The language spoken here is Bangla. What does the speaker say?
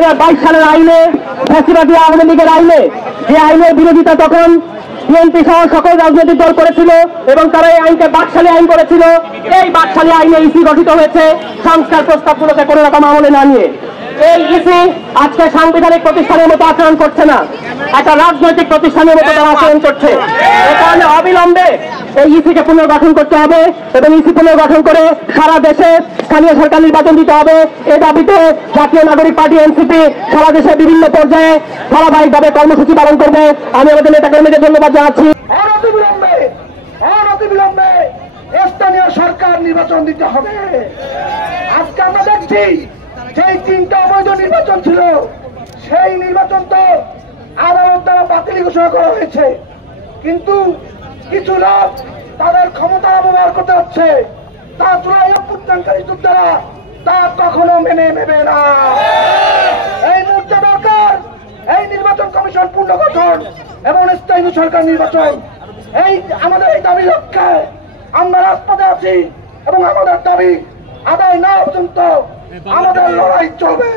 2022 সালের আইনে, ফ্যাসিবাদী আওয়ামী লীগের আইনে, যে আইনের বিরোধিতা তখন বিএনপি সহ সকল রাজনৈতিক দল করেছিল এবং তারা এই আইনকে বাকশালী আইন করেছিল। এই বাকশালী আইনে ইসি গঠিত হয়েছে সংস্কার প্রস্তাবগুলোকে কোনো রকম আমলে না নিয়ে। এই ইসি আজকে সাংবিধানিক প্রতিষ্ঠানের মতো আচরণ করছে না, একটা রাজনৈতিক প্রতিষ্ঠানের মতো তারা আচরণ করছে। এ কারণে অবিলম্বে এই ইসিকে পুনর্গঠন করতে হবে এবং ইসি পুনর্গঠন করে সারা দেশে স্থানীয় সরকার নির্বাচন দিতে হবে। এই দাবিতে জাতীয় নাগরিক পার্টি এনসিপি সারা দেশে বিভিন্ন পর্যায়ে ধারাবাহিকভাবে কর্মসূচি পালন করবে। আমি আমাদের নেতাকর্মীদের ধন্যবাদ জানাচ্ছি। অনতিবিলম্বে স্থানীয় সরকার নির্বাচন দিতে হবে। আজকে আমরা দেখছি যেই 3টা অবৈধ নির্বাচন ছিল, সেই নির্বাচন তো আদালত দ্বারা বাতিল ঘোষণা করা হয়েছে, কিন্তু কিছু লোক তাদের ক্ষমতা ব্যবহার করতে হচ্ছে। তা জুলাই অভ্যুত্থানকারী যোদ্ধারা তা কখনো মেনে নেবে না। এই মুহূর্তে দরকার এই নির্বাচন কমিশন পুনর্গঠন এবং স্থায়ী সরকার নির্বাচন। আমাদের এই দাবি রক্ষায় আমরা রাজপথে আছি এবং আমাদের দাবি আদায় না পর্যন্ত আমাদের লড়াই চলবে।